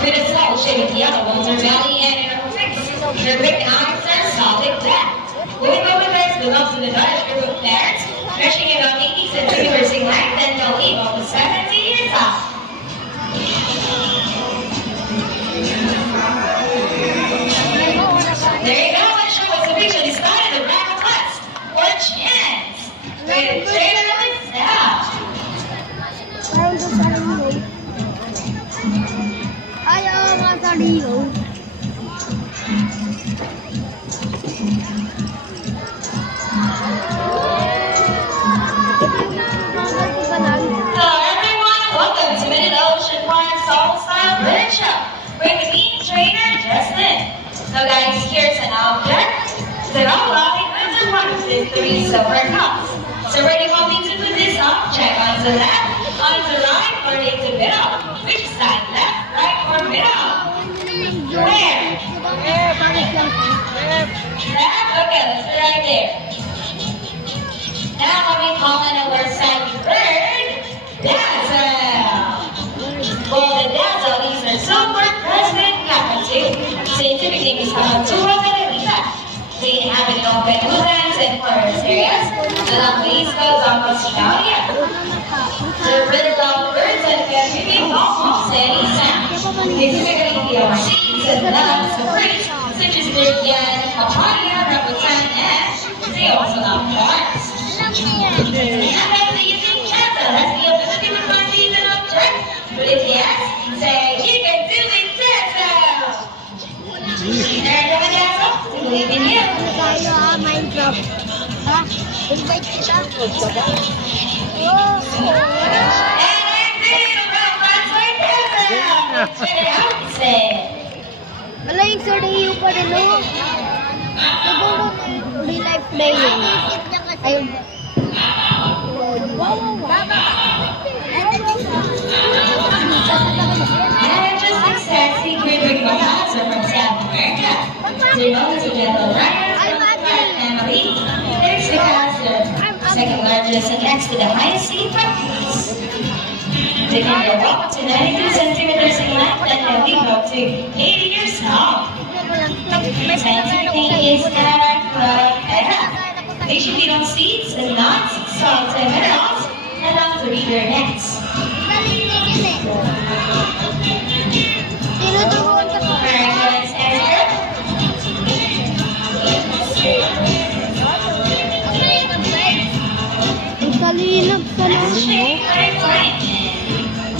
with a slight shade of yellow on her belly and in her face. Her big eyes are solid black. Moving over legs belongs to the large group of parents, measuring about 80 centimeters in length and weighing over 70 years old. There you go, let's show what's officially started the round quest for chance with trainer Lizelle. Ayaw nga sa Rio. Hello everyone, welcome to Manila Ocean Park Soul Style Bridge Show with the team trainer Justin. So guys, here's an object that all allowing with 3 silver cups. So ready for me to put this object on the left, on the right, or in the middle? Which side? Left, right, or middle? Where? Left? Okay, let's put it right there. Now when we call on our side bird, dazzle. Well, the dazzle, these are silver crescent cockatoo. Scientific name is called They have it in open woodlands and forest areas along the east coast of Australia. They're pretty long birds and can mimic almost any sound. They typically feel seeds and nuts and fruits such as durian, papaya, rambutan, and they also love plants. And then the unique chapter has the ability to find these an object. But if yes, say you can do it, Dazzle! There you go, Dazzle. We believe in you. Minecraft. Ha? Invite kita. Wala yung sa Rio pa rin, no? Siguro real life play yun. Ayun. Just sexy Greek bananas are from South America. They're known as a gentle rider family. It's because they're second largest and next to the highest sea properties. They can go up to 92 centimeters in length and they'll be up to 80 years long. Scientific name is They should feed on seeds and nuts, salts and minerals, along to read their necks.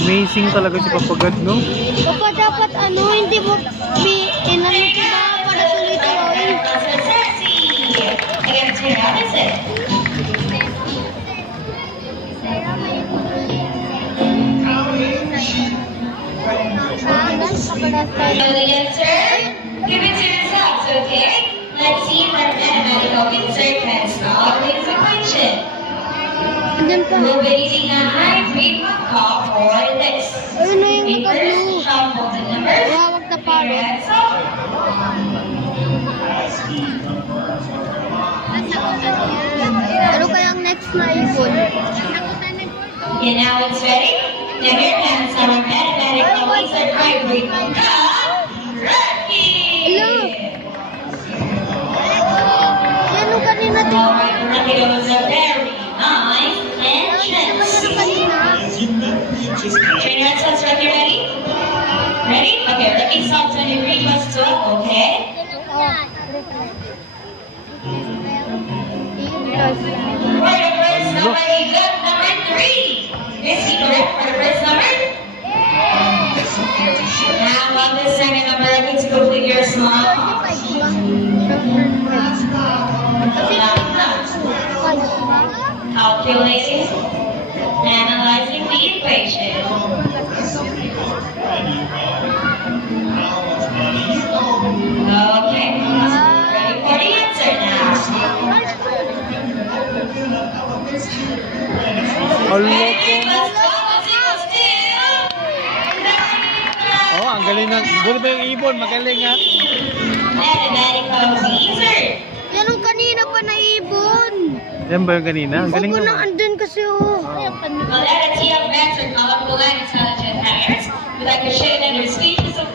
Amazing talaga si Papagad, no? Papa, dapat hindi mo inano ba para tuloy-tuloy. The answer? Give it to yourselves, okay? Let's see if our mathematical insert can solve this equation. We'll be using a hybrid call for this. Ayun na yung First, shuffle the numbers. Wawag na parot. Ano kayang next na ipon? And now it's ready. Now here comes our mathematical insert hybrid call. Ready! Ano kanina din? Alright, Rocky, that was a very nice entrance. Trainer, let's Rocky, ready? Ready? Okay, let me stop on your green bus 12, okay? For the first number, you got number 3. Is he correct for the first number? Now on the second number, I need to complete your song. Calculating, analyzing the equation. Okay, ready for the answer now. Oh, ang galing na. Doon ba yung ibon? Magaling ha. Mathematical wizard. Yan ang kanina pa na ibon. Yan ba yung kanina? Ang galing Opo na. nang andun kasi Well, that is the answer column below intelligent parents. We'd like to share that their speeches of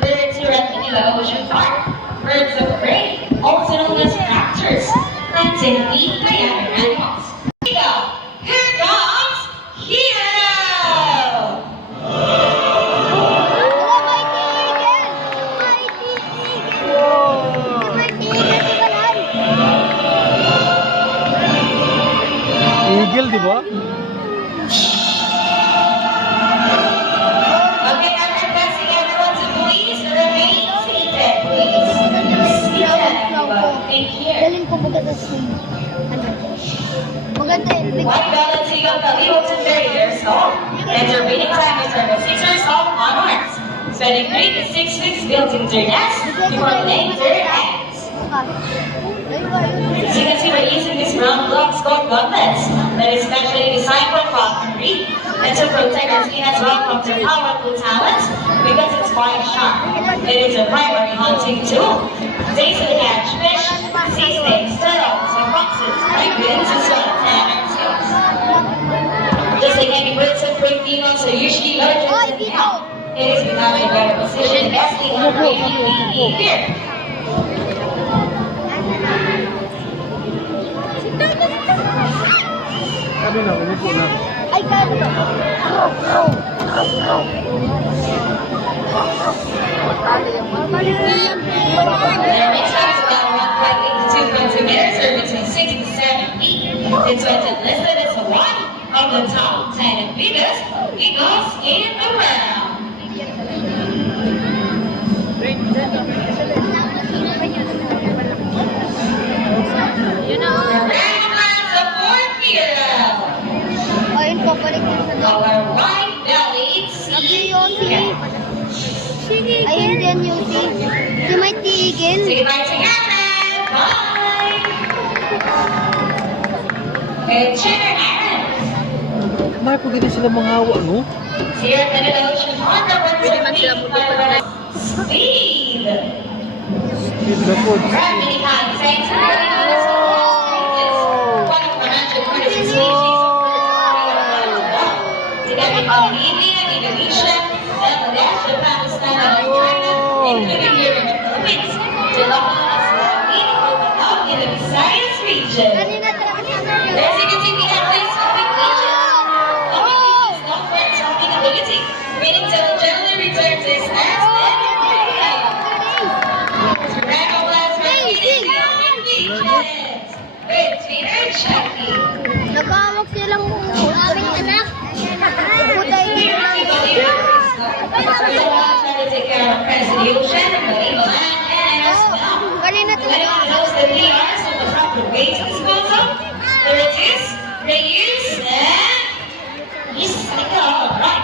the ocean park. Birds of prey, also known as raptors, plants and big diameter animals. Here comes Hero! Eagle, di ba? Okay, I'm requesting everyone to please remain seated, please. Seated, everyone. Thank you. Galing ko baga sa swing. Ano? Maganda yun. Big White Velvet Seagull Calibo to 30 years old. And their breeding time is from 6 years old onwards. Spending 3 to 6 weeks building their nest before laying their eggs. As you can see, we're using these round blocks called gauntlets that is specially designed for falconry and to protect our skin as well from their powerful talons because it's quite sharp. It is a primary hunting tool. They easily catch fish, sea snakes, turtles, and foxes, penguins, as well as anteaters. Just like any birds of prey, females are usually larger than the male. It is because of their position bestly on breeding behavior. Sabi na, umupo na. Ay, kaya ba? Their wingspan is about 1.8 to 2 centimeters, or between 6 to 7 feet. It's listed as one of the top 10 biggest eagles in the world. The grand class of fourth hero, Ayun po, balik na sa doon. our white-bellied sea eagle. Ayun din yung si may tigil. Say bye to Aaron. Bye. And Cheddar Aaron. May po dito sila mga hawa, no? Here at the ocean on the speed. Speed na po. Rapidly high, thanks to the one of the magic species of together with India, Indonesia, Bangladesh, Pakistan, and China, including here in the Philippines, belong as the meaningful out in the Visayas region. Kanina talaga siya. As you can see, we have these open beaches. Open beaches known for its talking ability, meaning to generally return to its nest and prey. Dragon Blast Beaches with Peter Chucky. Nagkawag silang aming anak. Putay Here nila. to believers. We all try to take care of friends in the ocean, marine land, and as well. Kanina When talaga. it knows that we are so the proper ways to dispose of, reduce, reuse, and recycle. Right.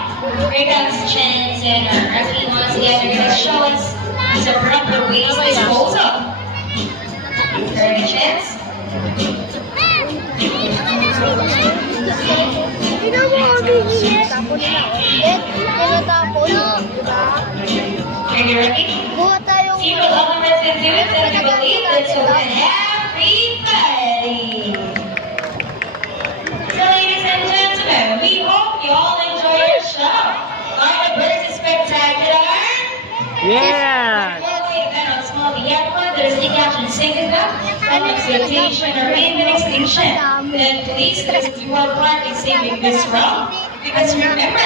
Here comes Chance and our team once again. They're going to show us the proper ways to dispose of. Ready, Chance? Tignan mo, bigyan. Tapon nila. Tinatapon. Diba? Are you ready? Buha tayong... Zero elements can do it, and we believe that you can everybody. So, ladies and gentlemen, we hope you all enjoy your show. Are the birds spectacular? Yeah! There's the caption singing them, and expectation or even extinction. Then please listen to our part in saving this row, because remember,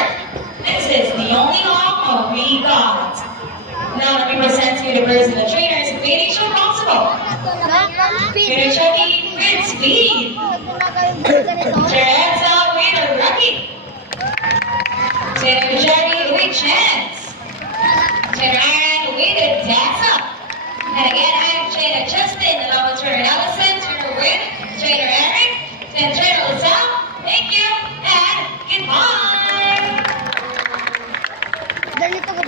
this is the only home we got. Now let me present to you the birds and the trainers who made each possible. Trainer Chucky with speed. Trainer Elsa with a Rocky. Trainer Jerry with chance. Trainer Aaron with a dance up. And again, I'm Trainer Justin, along with Trainer Allison, Trainer Wynn, Trainer Eric, and Trainer Lizelle. Thank you, and goodbye. Ganito ko,